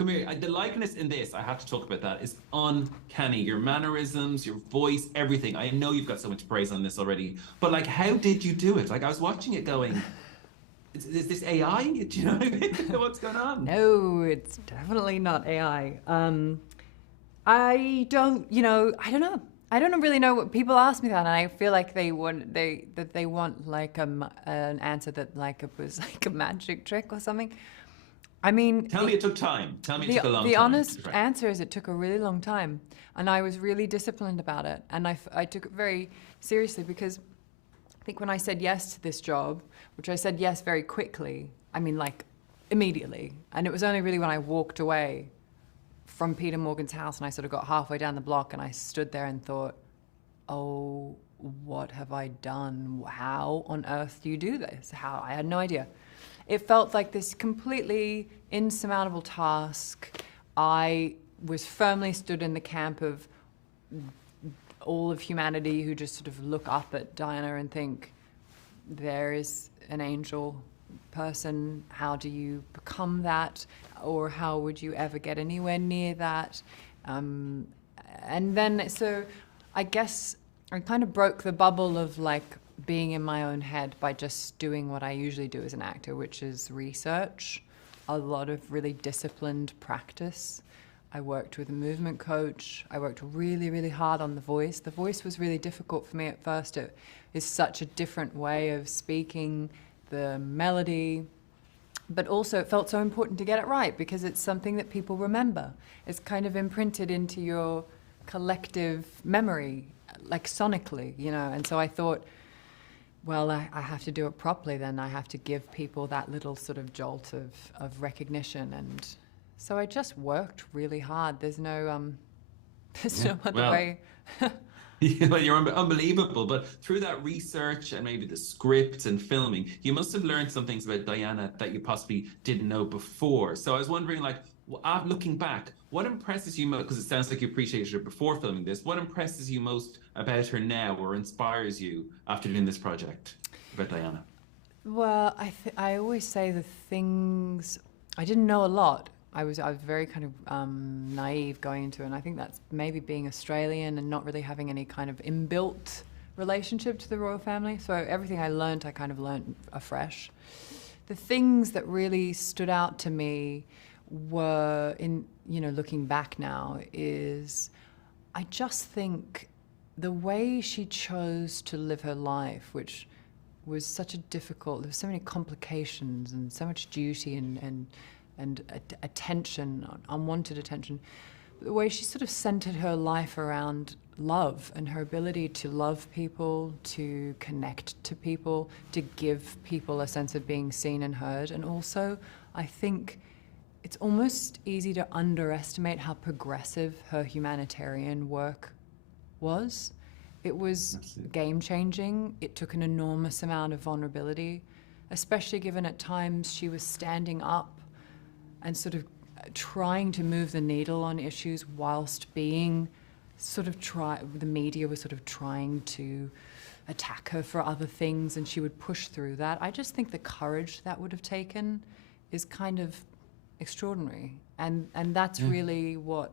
come here. The likeness in this, I have to talk about that, is uncanny. Your mannerisms, your voice, everything. I know you've got so much praise on this already, but like, how did you do it? Like, I was watching it going, is this AI? Do you know what I mean? What's going on? No, it's definitely not AI. I don't, I don't know. I don't really know what people ask me that, and I feel like they want like an answer that like it was like a magic trick or something. I mean, Tell me it took time. Tell me it took a long the time. honest answer is it took a really long time, and I was really disciplined about it, and I took it very seriously because I think when I said yes to this job, which I said yes very quickly, I mean like immediately, and it was only really when I walked away from Peter Morgan's house and I sort of got halfway down the block and I stood there and thought, oh, what have I done? How on earth do you do this? How? I had no idea. It felt like this completely insurmountable task. I was firmly stood in the camp of all of humanity who just sort of look up at Diana and think, there is an angel person. How do you become that? Or how would you ever get anywhere near that? And then, so I guess I kind of broke the bubble of like being in my own head by just doing what I usually do as an actor, which is research, a lot of really disciplined practice. I worked with a movement coach. I worked really, really hard on the voice. The voice was really difficult for me at first. It is such a different way of speaking, the melody, but also it felt so important to get it right because it's something that people remember. It's kind of imprinted into your collective memory, like sonically, and so I thought, well, I have to do it properly then. I have to give people that little sort of jolt of recognition. And so I just worked really hard. There's no other way. Well, you're unbelievable. But through that research and maybe the script and filming, you must have learned some things about Diana that you possibly didn't know before. So I was wondering, like, looking back, what impresses you most? Because it sounds like you appreciated her before filming this. What impresses you most about her now, or inspires you after doing this project about Diana? Well, I always say the things I didn't know a lot. I was very kind of naive going into it, and I think that's maybe being Australian and not really having any kind of inbuilt relationship to the royal family. So everything I learned, I kind of learned afresh. The things that really stood out to me were, looking back now, is I just think the way she chose to live her life, which was such a difficult, there were so many complications and so much duty and attention, unwanted attention. The way she sort of centered her life around love and her ability to love people, to connect to people, to give people a sense of being seen and heard. And also, I think it's almost easy to underestimate how progressive her humanitarian work was. It was game-changing. It took an enormous amount of vulnerability, especially given at times she was standing up and sort of trying to move the needle on issues whilst being the media was sort of trying to attack her for other things, and she would push through that. I just think the courage that would have taken is kind of extraordinary. And that's really what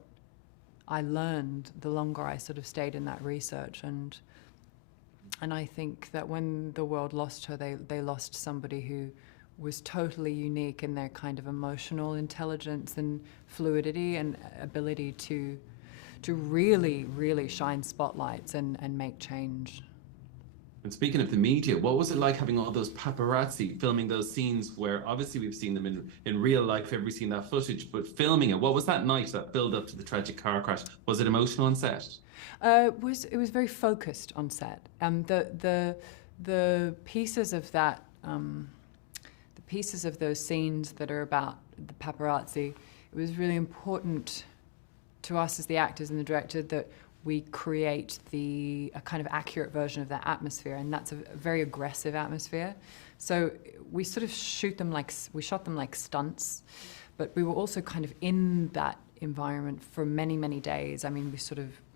I learned the longer I sort of stayed in that research. And I think that when the world lost her, they lost somebody who was totally unique in their kind of emotional intelligence and fluidity and ability to really, really shine spotlights and make change. And speaking of the media, what was it like having all those paparazzi filming those scenes where obviously we've seen them in real life, every seen that footage, but filming it, what was that night, that build up to the tragic car crash? Was it emotional on set? It was very focused on set. The pieces of that, the pieces of those scenes that are about the paparazzi, it was really important to us as the actors and the director that we create a kind of accurate version of that atmosphere, and that's a very aggressive atmosphere. So we sort of shot them like stunts, but we were also kind of in that environment for many, many days. I mean,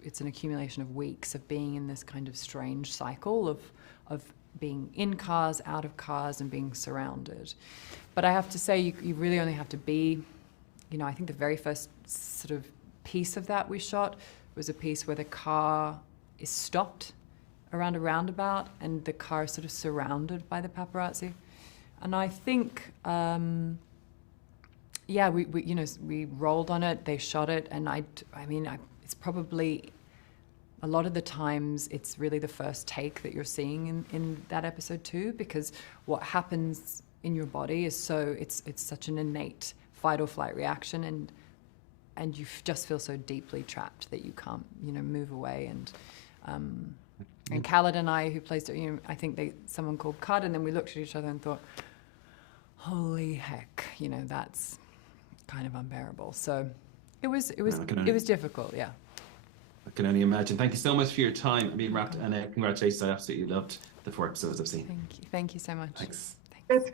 it's an accumulation of weeks of being in this kind of strange cycle of being in cars, out of cars, and being surrounded. But I have to say, you really only have to be you know, I think the very first sort of piece of that we shot was a piece where the car is stopped around a roundabout and the car is sort of surrounded by the paparazzi. And I think, yeah, we you know, we rolled on it, they shot it, and it's probably, a lot of the times it's really the first take that you're seeing in that episode too, because what happens in your body is it's such an innate fight or flight reaction, and you just feel so deeply trapped that you can't, you know, move away. And Khaled and I, who plays it, you know, I think someone called cut, and then we looked at each other and thought, holy heck, you know, that's kind of unbearable. So it was difficult, yeah. I can only imagine. Thank you so much for your time being wrapped, and congratulations. I absolutely loved the 4 episodes I've seen. Thank you so much. Thanks. It's